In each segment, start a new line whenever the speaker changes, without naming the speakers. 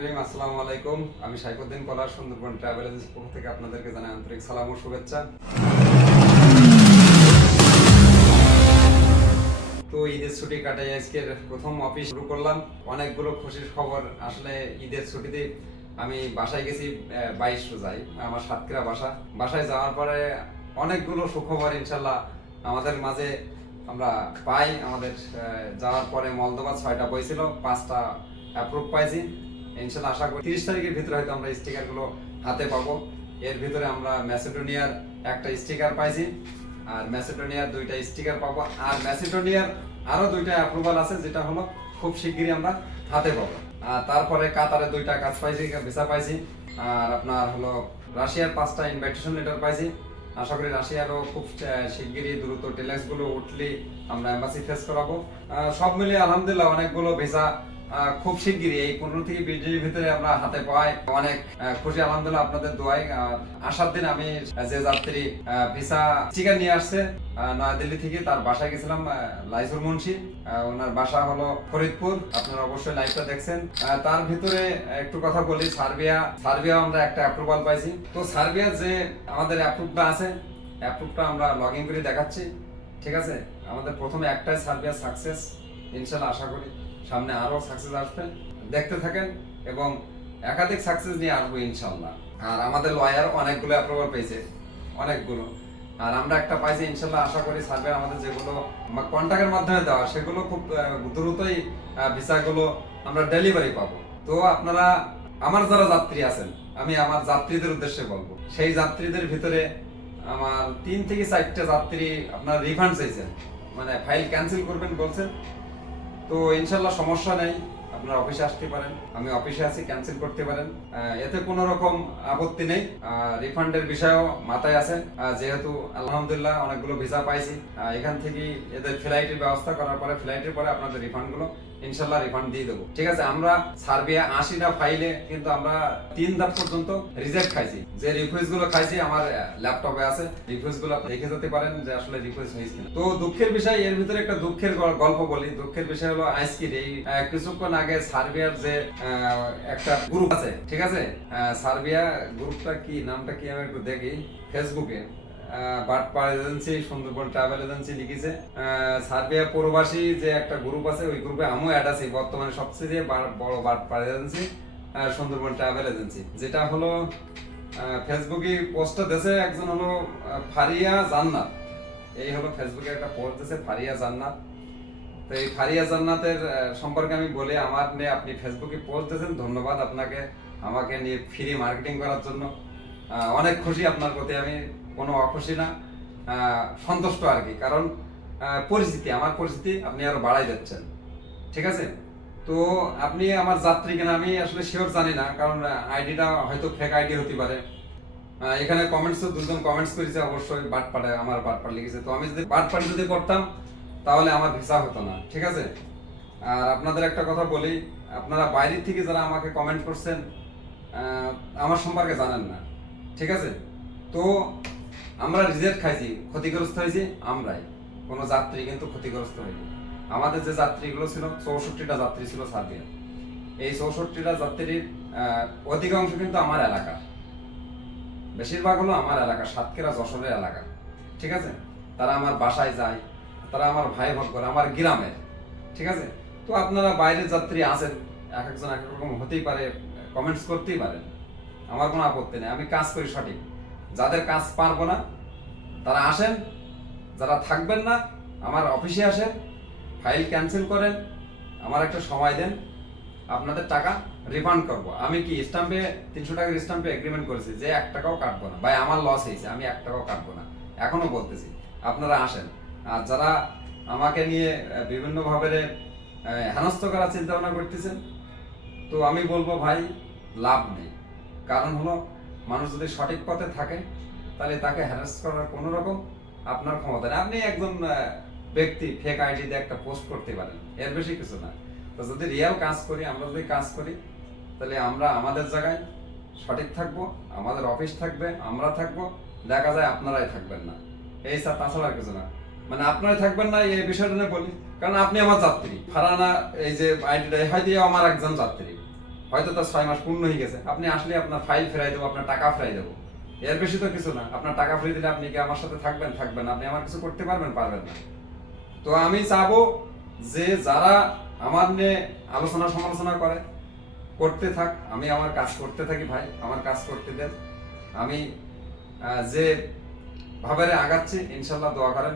রহিম, আসসালামু আলাইকুম। আমি সাইফুদ্দিন কলার সুন্দরবন ট্রাভেল পক্ষ থেকে আপনাদেরকে জানাই আন্তরিক সালাম ও শুভেচ্ছা। তো ঈদের ছুটি কাটাই প্রথম অফিস শুরু করলাম। অনেকগুলো খুশির খবর। আসলে ঈদের ছুটিতে আমি বাসায় গেছি বাইশ রোজায়, আমার সাতক্ষীরা বাসা। বাসায় যাওয়ার পরে অনেকগুলো সুখবর ইনশাল্লাহ আমাদের মাঝে আমরা পাই। আমাদের যাওয়ার পরে মলদোবা ছয়টা বই ছিল পাঁচটা অ্যাপ্রুভ পাইছি। ইনশাল্লাহ আশা করি তিরিশ তারিখের ভিতরে হয়তো আমরা স্টিকারগুলো হাতে পাবো। এর ভিতরে আমরা ম্যাসেডোনিয়ার একটা স্টিকার পাইছি। আর ম্যাসেডোনিয়ার দুইটা স্টিকার পাবো। আর ম্যাসেডোনিয়ার আরও দুইটা অ্যাপ্রুভাল আছে, যেটা হলো খুব শিগগিরই আমরা হাতে পাবো। আর তারপরে কাতারে দুইটা কাজ পাইছি, ভিসা পাইছি। আর আপনার হলো রাশিয়ার পাঁচটা ইনভাইটেশন লেটার পাইছি। আশা করি রাশিয়ারও খুব শিগগিরই দ্রুত টেলেক্সগুলো উঠলি আমরা এম্বাসি ফেস করাবো। সব মিলিয়ে আলহামদুলিল্লাহ অনেকগুলো ভিসা খুব শিগগিরই এই পনেরো থেকে বিশ দিনের ভিতরে আমরা হাতে পাই অনেক খুশি, আলহামদুলিল্লাহ আপনাদের দোয়াই। আর আসার দিন আমি যে যাত্রী ভিসা স্টিকার নিয়ে আসছে নয়াদিল্লি থেকে তার বাসায় গেছিলাম লাইসুর মুন্সি। ওনার বাসা হলো ফরিদপুর। আপনারা অবশ্যই লাইভটা দেখছেন। তার ভিতরে একটু কথা বলি, সার্বিয়া সার্বিয়া আমরা একটা অ্যাপ্রুভাল পাইছি। তো সার্বিয়া যে আমাদের অ্যাপ্রুভটা আছে অ্যাপ্রুভটা আমরা লগ ইন করে দেখাচ্ছি। ঠিক আছে? আমাদের প্রথমে একটাই সার্বিয়া সাকসেস ইনশাল্লাহ আশা করি। সামনে আরও সাকসেস আসবে। দেখতে থাকেন এবং একাধিক সাকসেস নিয়ে আসব ইনশাল্লাহ আর আমাদের লয়ার অনেকগুলো অ্যাপ্রুভাল পেয়েছে, অনেকগুলো। আর আমরা একটা পাইছি ইনশাল্লাহ আশা করি সার্ভে আমাদের যেগুলো কন্ট্যাক্টের মাধ্যমে দেওয়া, সেগুলো খুব দ্রুতই ভিসাগুলো আমরা ডেলিভারি পাবো। তো আপনারা, আমার যারা যাত্রী আছেন, আমি আমার যাত্রীদের উদ্দেশ্যে বলব। সেই যাত্রীদের ভিতরে আমার তিন থেকে চারটে যাত্রী আপনার রিফান্ড চাইছেন। মানে ফাইল ক্যান্সেল করবেন বলছেন তো ইনশাল্লাহ সমস্যা নেই, আপনার অফিসে আসতে পারেন, আমি অফিসে আছি ক্যান্সেল করতে পারেন। এতে কোনো রকম আপত্তি নেই। রিফান্ডের বিষয়ও মাথায় আছে। যেহেতু আলহামদুলিল্লাহ অনেকগুলো ভিসা পাইছি। এখান থেকে এদের ফ্লাইটের ব্যবস্থা করার পরে ফ্লাইটের পরে আপনাদের রিফান্ডগুলো ইনশাল্লাহ রিফান্ড দিয়ে দেবো। ঠিক আছে, আমরা সার্বিয়া আশিটা ফাইলে কিন্তু আমরা তিন ধাপ পর্যন্ত রিজেক্ট খাইছি। যে রিফিউজগুলো খাইছি আমার ল্যাপটপে আছে। রিফিউজগুলো দেখে যেতে পারেন যে আসলে রিফিউজ হয়েছে তো দুঃখের বিষয়, এর ভিতরে একটা দুঃখের গল্প বলি। দুঃখের বিষয় হলো আজকের এই কিছুক্ষণ আগে সার্বিয়ার যে একটা গ্রুপ আছে, ঠিক আছে? সার্বিয়া গ্রুপটা কি, নামটা কি আমি একটু দেখি। ফেসবুকে বাটপার এজেন্সি সুন্দরবন ট্রাভেল এজেন্সি লিখেছে সার্বিয়া প্রবাসী যে একটা গ্রুপ আছে, ওই গ্রুপে আমিও অ্যাড আছি, বর্তমানে সবচেয়ে যে বড় বাটপার এজেন্সি সুন্দরবন ট্রাভেল এজেন্সি। যেটা হলো ফেসবুকে পোস্টটা দেশে একজন হলো ফারিয়া জান্নাত। এই হলো ফেসবুকে একটা পোস্ট দিয়েছে, ফারিয়া জান্নাত। তো এই ফারিয়া জান্নাতের সম্পর্কে আমি বলি, আমার নিয়ে আপনি ফেসবুকে পোস্ট দিয়েছেন, ধন্যবাদ আপনাকে, আমাকে নিয়ে ফ্রি মার্কেটিং করার জন্য। অনেক খুশি আপনার প্রতি আমি। কোনো অখুশি না সন্তুষ্ট আর কি। কারণ পরিস্থিতি, আমার পরিস্থিতি আপনি আরও বাড়াই দিচ্ছেন। ঠিক আছে? তো আপনি আমার যাত্রী কিনা আমি আসলে শিওর জানি না, কারণ আইডিটা হয়তো ফেক আইডি হতে পারে। এখানে কমেন্টস দুজন কমেন্টস করেছে অবশ্যই বাটপাড়ে আমার বাটপাড় লিখেছে। তো আমি যদি বাটপাড় যদি করতাম, তাহলে আমার ভিসা হতো না। ঠিক আছে? আর আপনাদের একটা কথা বলি, আপনারা বাইরের থেকে যারা আমাকে কমেন্ট করছেন আমার সম্পর্কে জানেন না। ঠিক আছে? তো আমরা রিজেক্ট খাইছি, ক্ষতিগ্রস্ত হয়েছি আমরাই। কোনো যাত্রী কিন্তু ক্ষতিগ্রস্ত হয়নি। আমাদের যে যাত্রীগুলো ছিল, চৌষট্টিটা যাত্রী ছিল সার্বিয়া এই চৌষট্টিটা যাত্রীর অধিকাংশ কিন্তু আমার এলাকা বেশিরভাগ হলো আমার এলাকা, সাতক্ষীরা যশোরের এলাকা। ঠিক আছে? তারা আমার বাসায় যায়, তারা আমার ভাই ভোগ করে, আমার গ্রামের। ঠিক আছে? তো আপনারা বাইরের যাত্রী আছেন, এক একজন এক এক রকম হতেই পারে কমেন্টস করতেই পারেন। আমার কোনো আপত্তি নেই, আমি কাজ করি সঠিক। যাদের কাজ পারব না, তারা আসেন, যারা থাকবেন না, আমার অফিসে আসেন ফাইল ক্যান্সেল করেন, আমার একটা সময় দেন, আপনাদের টাকা রিফান্ড করব। আমি কি স্টাম্পে তিনশো টাকার স্টাম্পে এগ্রিমেন্ট করেছি যে এক টাকাও কাটবো না? ভাই, আমার লস হয়েছে, আমি এক টাকাও কাটবো না। এখনও বলতেছি, আপনারা আসেন। আর যারা আমাকে নিয়ে বিভিন্নভাবে হেনস্থ করার চিন্তা ভাবনা করতেছেন, তো আমি বলব ভাই, লাভ নেই। কারণ হলো মানুষ যদি সঠিক পথে থাকে, তাহলে তাকে হ্যারাস করার কোনো রকম আপনার ক্ষমতা নেই। আপনি একজন ব্যক্তি ফেক আইডি দিয়ে একটা পোস্ট করতে পারেন। এর বেশি কিছু না। তো যদি রিয়েল কাজ করি, আমরা যদি কাজ করি, তাহলে আমরা আমাদের জায়গায় সঠিক থাকব, আমাদের অফিস থাকবে, আমরা থাকব, দেখা যায় আপনারাই থাকবেন না। এই স্যার তাছাড়া কিছু না। মানে আপনারাই থাকবেন না, এই বিষয়টা নিয়ে বলি। কারণ আপনি আমার যাত্রী। ফারানা, এই যে আইডিটা হয় দিয়ে আমার একজন যাত্রী। হয়তো তার ছয় মাস পূর্ণ হয়ে গেছে। আপনি আসলে আপনার ফাইল ফেরাই দেবো, আপনার টাকা ফেরাই দেবো। এর বেশি তো কিছু না। আপনার টাকা ফিরিয়ে দিলে আপনি কি আমার সাথে থাকবেন? থাকবেন আপনি আমার কিছু করতে পারবেন পারবেন না। তো আমি চাবো যে যারা আমার নিয়ে আলোচনা সমালোচনা করে, করতে থাক। আমি আমার কাজ করতে থাকি ভাই। আমার কাজ করতে দেন। আমি যে ভাবে আগাচ্ছি, ইনশাল্লাহ দোয়া করেন।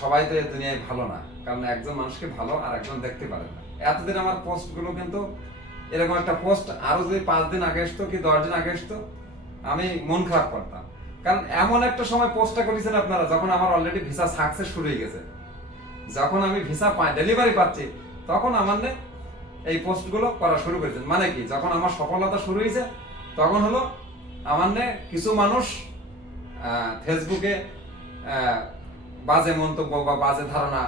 সবাই তো এই দুনিয়ায় ভালো না। কারণ একজন মানুষকে ভালো আর একজন দেখতে পারে না। এতদিন আমার পোস্টগুলো কিন্তু এরকম একটা পোস্ট আরও যদি পাঁচ দিন আগে আসতো কি দশ দিন আগে আসতো, আমি মন খারাপ করতাম। কারণ এমন একটা সময় পোস্টটা করেছেন আপনারা, যখন আমার অলরেডি ভিসা সাকসেস শুরু হয়ে গেছে। যখন আমি ভিসা পাই ডেলিভারি পাচ্ছি, তখন আমার এই পোস্টগুলো করা শুরু করেছেন। মানে কি? যখন আমার সফলতা শুরু হয়েছে, তখন হলো আমার কিছু মানুষ ফেসবুকে বাজে মন্তব্য বা বাজে ধারণা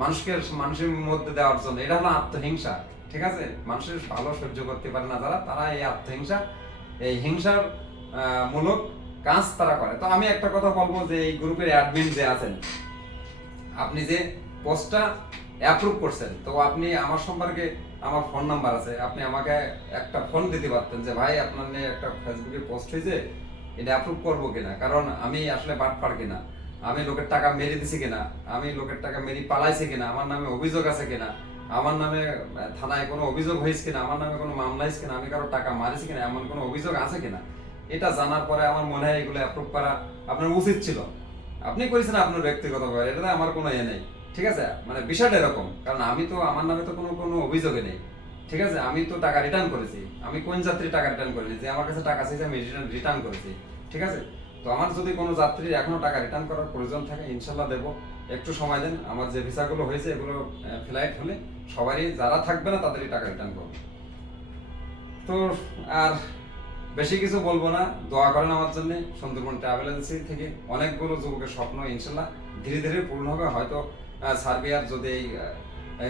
মানুষকে মানুষের মধ্যে দেওয়ার জন্য। এটা হলো আত্মহিংসা, ঠিক আছে? মানুষের ভালো সহ্য করতে পারে না যারা, তারা এই আত্মহিংসা, এই হিংসার মূলক কাজ তারা করে। তো আমি একটা কথা বলব যে এই গ্রুপের অ্যাডমিন যে আছেন, আপনি যে পোস্টটা অ্যাপ্রুভ করছেন, তো আপনি আমার সম্পর্কে আমার ফোন নাম্বার আছে, আপনি আমাকে একটা ফোন দিতে পারতেন যে, ভাই, আপনার নিয়ে একটা ফেসবুকে পোস্ট হয়েছে, এটা অ্যাপ্রুভ করব কিনা? কারণ আমি আসলে বাট পার কিনা। আমি লোকের টাকা মেরে দিছি কিনা? আমি লোকের টাকা মেরে পালাইছি কিনা? আমার নামে অভিযোগ আছে কিনা? আমার নামে থানায় কোনো অভিযোগ হয়েছে কিনা? আমার নামে কোনো মামলা হয়েছে কিনা? আমি কারও টাকা মারিছি কিনা? এমন কোনো অভিযোগ আছে কিনা? এটা জানার পরে আমার মনে হয় এগুলো অ্যাপ্রুভ করা আপনার উচিত ছিল। আপনি করেছেন আপনার ব্যক্তিগত ব্যাপার, এটাতে আমার কোনো ইয়ে নেই। ঠিক আছে? মানে বিষয়টা এরকম। কারণ আমি তো, আমার নামে তো কোনো কোনো অভিযোগে নেই। ঠিক আছে? আমি তো টাকা রিটার্ন করেছি। আমি কোন যাত্রী টাকা রিটার্ন করিনি? যে আমার কাছে টাকা চাইছে, আমি রিটার্ন করেছি। ঠিক আছে? তো আমার যদি কোনো যাত্রীর এখনও টাকা রিটার্ন করার প্রয়োজন থাকে ইনশাল্লাহ দেবো। একটু সময় দেন আমার যে ভিসাগুলো হয়েছে এগুলো ফ্লাইট হলে সবারই যারা থাকবে না তাদেরই টাকা রিটার্ন করব। তো আর বেশি কিছু বলব না দোয়া করেন আমার জন্য সুন্দরবন ট্রাভেল এজেন্সি থেকে। অনেকগুলো যুবকের স্বপ্ন ইনশাল্লাহ ধীরে ধীরে পূর্ণ হবে। হয়তো সার্বিয়ার যদি এই,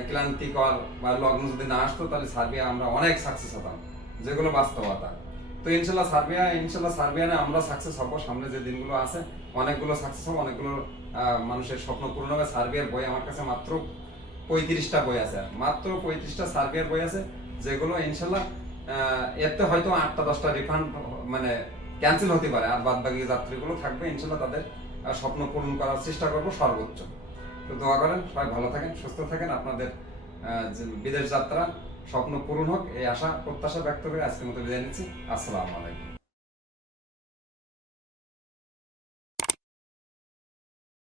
ক্লান্তিকর বা লগ্ন যদি না আসতো তাহলে সার্বিয়া আমরা অনেক সাকসেস হতাম যেগুলো বাস্তবতা। তো ইনশাল্লাহ সার্বিয়া, ইনশাল্লাহ সার্বিয়ানে আমরা সাকসেস হব সামনে যে দিনগুলো আছে। অনেকগুলো সাকসেস হব, অনেকগুলো মানুষের স্বপ্ন পূর্ণ হবে। সার্বিয়ার বই আমার কাছে মাত্র পঁয়ত্রিশটা বই আছে। মাত্র পঁয়ত্রিশটা সার্বিয়ার বই আছে, যেগুলো ইনশাল্লাহ এতে হয়তো আটটা, দশটা রিফান্ড মানে ক্যান্সেল হতে পারে। আর বাদ বাকি যাত্রীগুলো থাকবে, ইনশাল্লাহ তাদের স্বপ্ন পূরণ করার চেষ্টা করব সর্বোচ্চ। তো দোয়া করেন, সবাই ভালো থাকেন, সুস্থ থাকেন। আপনাদের বিদেশ যাত্রা স্বপ্ন পূরণ হোক এই আশা প্রত্যাশা ব্যক্ত করে আজকের মতো বিদায় নিচ্ছি। আসসালামু আলাইকুম।